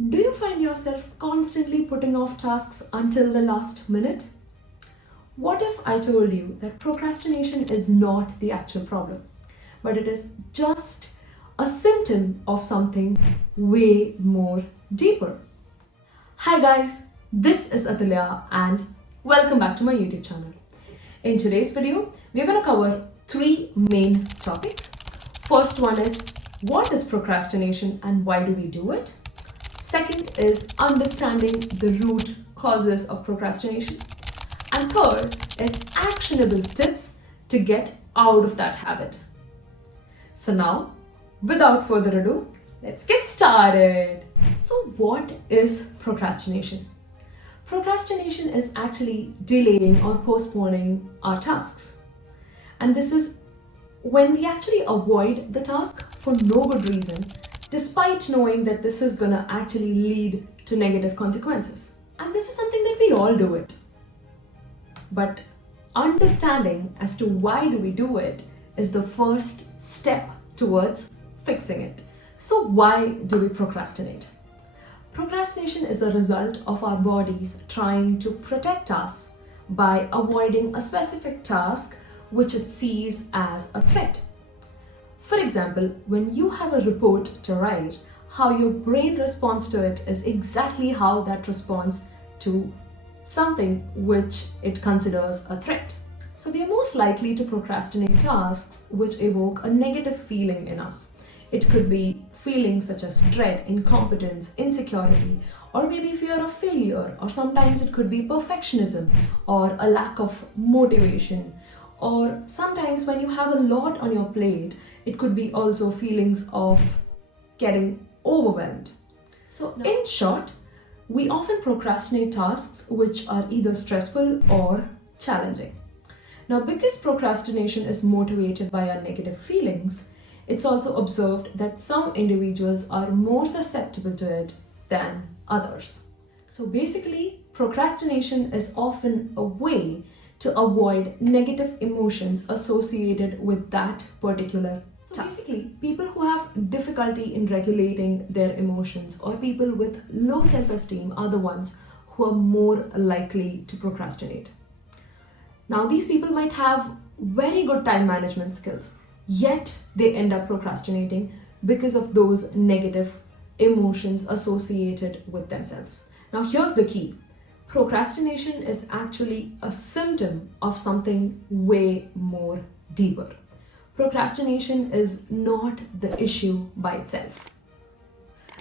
Do you find yourself constantly putting off tasks until the last minute? What if I told you that procrastination is not the actual problem, but it is just a symptom of something way more deeper? Hi guys, this is Atulya and welcome back to my YouTube channel. In today's video, we're going to cover three main topics. First one is, what is procrastination and why do we do it? Second is understanding the root causes of procrastination. And third is actionable tips to get out of that habit. So now, without further ado, let's get started. So what is procrastination? Procrastination is actually delaying or postponing our tasks. And this is when we actually avoid the task for no good reason, despite knowing that this is going to actually lead to negative consequences. And this is something that we all do it. But understanding as to why do we do it is the first step towards fixing it. So why do we procrastinate? Procrastination is a result of our bodies trying to protect us by avoiding a specific task which it sees as a threat. For example, when you have a report to write, how your brain responds to it is exactly how that responds to something which it considers a threat. So we are most likely to procrastinate tasks which evoke a negative feeling in us. It could be feelings such as dread, incompetence, insecurity, or maybe fear of failure, or sometimes it could be perfectionism or a lack of motivation. Or sometimes when you have a lot on your plate, it could be also feelings of getting overwhelmed. So in short, we often procrastinate tasks which are either stressful or challenging. Now, because procrastination is motivated by our negative feelings, it's also observed that some individuals are more susceptible to it than others. So basically, procrastination is often a way to avoid negative emotions associated with that particular task. Basically, people who have difficulty in regulating their emotions or people with low self-esteem are the ones who are more likely to procrastinate. Now, these people might have very good time management skills, yet they end up procrastinating because of those negative emotions associated with themselves. Now, here's the key. Procrastination is actually a symptom of something way more deeper. Procrastination is not the issue by itself.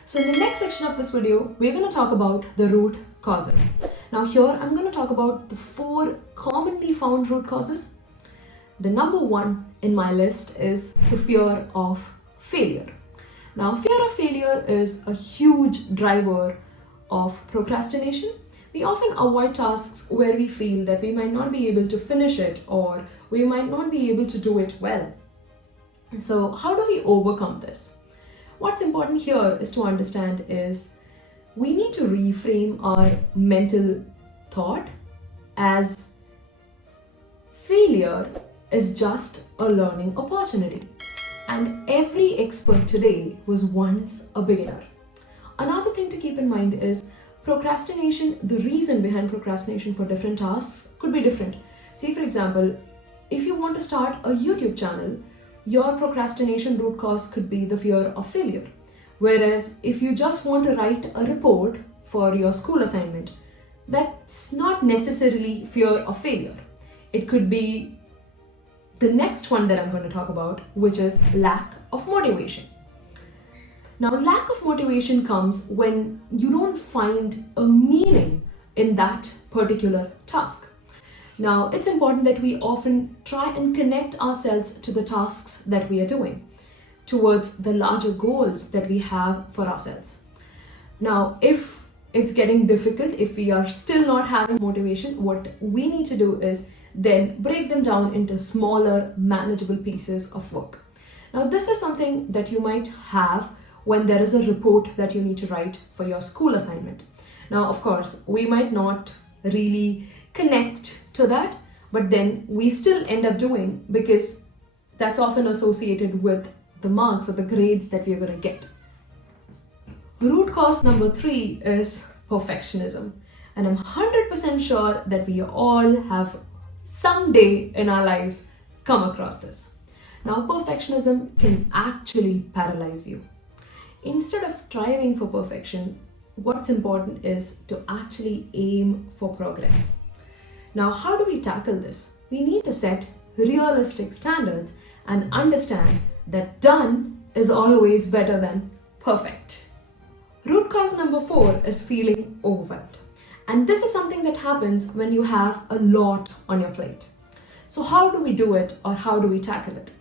So in the next section of this video, we're going to talk about the root causes. Now here, I'm going to talk about the 4 commonly found root causes. The number 1 in my list is the fear of failure. Now, fear of failure is a huge driver of procrastination. We often avoid tasks where we feel that we might not be able to finish it or we might not be able to do it well. So how do we overcome this? What's important here is to understand is we need to reframe our mental thought as failure is just a learning opportunity. And every expert today was once a beginner. Another thing to keep in mind is procrastination, the reason behind procrastination for different tasks could be different. Say for example, if you want to start a YouTube channel, your procrastination root cause could be the fear of failure. Whereas if you just want to write a report for your school assignment, that's not necessarily fear of failure. It could be the next one that I'm going to talk about, which is lack of motivation. Now, lack of motivation comes when you don't find a meaning in that particular task. Now, it's important that we often try and connect ourselves to the tasks that we are doing towards the larger goals that we have for ourselves. Now, if it's getting difficult, if we are still not having motivation, what we need to do is then break them down into smaller, manageable pieces of work. Now, this is something that you might have when there is a report that you need to write for your school assignment. Now, of course, we might not really connect to that, but then we still end up doing because that's often associated with the marks or the grades that we are going to get. Root cause number 3 is perfectionism. And I'm 100% sure that we all have someday in our lives come across this. Now, perfectionism can actually paralyze you. Instead of striving for perfection, what's important is to actually aim for progress. Now, how do we tackle this? We need to set realistic standards and understand that done is always better than perfect. Root cause number 4 is feeling overwhelmed. And this is something that happens when you have a lot on your plate. So, how do we do it, or how do we tackle it?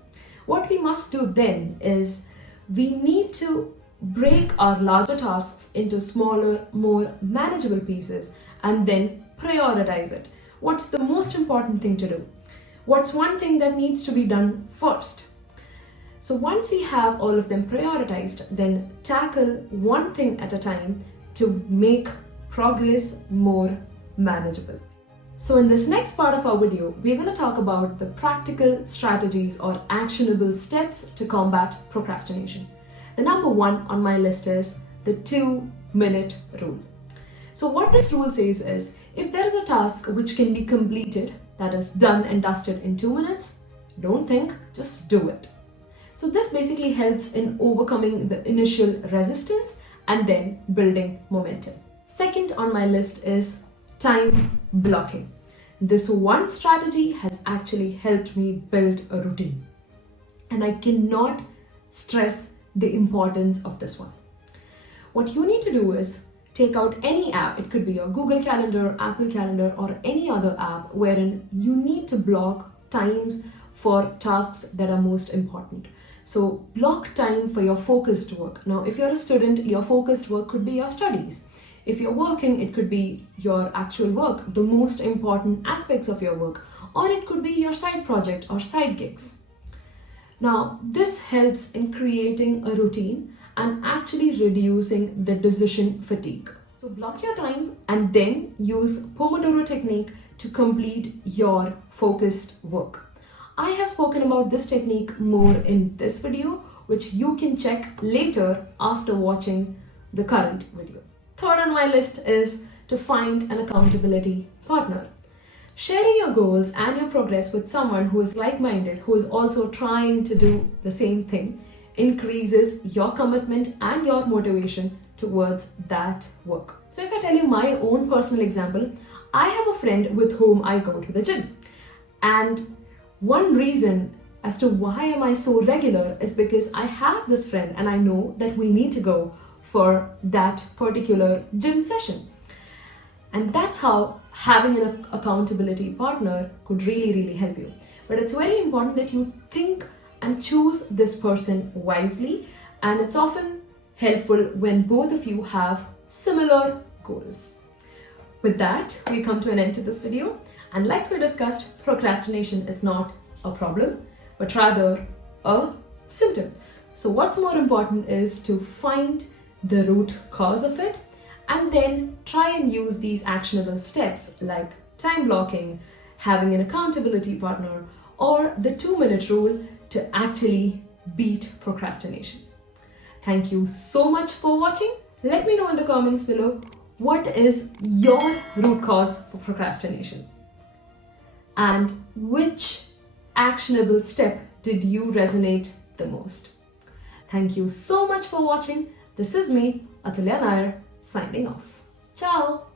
What we must do then is we need to break our larger tasks into smaller, more manageable pieces and then prioritize it. What's the most important thing to do? What's one thing that needs to be done first? So once we have all of them prioritized, then tackle one thing at a time to make progress more manageable. So in this next part of our video, we're going to talk about the practical strategies or actionable steps to combat procrastination. The number 1 on my list is the 2-minute rule. So what this rule says is, if there is a task which can be completed, that is done and dusted in 2 minutes, don't think, just do it. So this basically helps in overcoming the initial resistance and then building momentum. Second on my list is time blocking. This one strategy has actually helped me build a routine. And I cannot stress the importance of this one. What you need to do is take out any app. It could be your Google Calendar, Apple Calendar, or any other app wherein you need to block times for tasks that are most important. So block time for your focused work. Now, if you're a student, your focused work could be your studies. If you're working, it could be your actual work, the most important aspects of your work, or it could be your side project or side gigs. Now, this helps in creating a routine and actually reducing the decision fatigue. So block your time and then use Pomodoro technique to complete your focused work. I have spoken about this technique more in this video, which you can check later after watching the current video. Third on my list is to find an accountability partner. Sharing your goals and your progress with someone who is like-minded, who is also trying to do the same thing, increases your commitment and your motivation towards that work. So if I tell you my own personal example, I have a friend with whom I go to the gym. And one reason as to why am I so regular is because I have this friend and I know that we need to go for that particular gym session. And that's how having an accountability partner could really help you. But it's very important that you think and choose this person wisely, and it's often helpful when both of you have similar goals. With that, we come to an end to this video, and like we discussed, procrastination is not a problem, but rather a symptom. So what's more important is to find the root cause of it and then try and use these actionable steps like time blocking, having an accountability partner, or the 2-minute rule to actually beat procrastination. Thank you so much for watching. Let me know in the comments below, what is your root cause for procrastination? And which actionable step did you resonate the most? Thank you so much for watching. This is me, Atulya Nair, signing off. Ciao!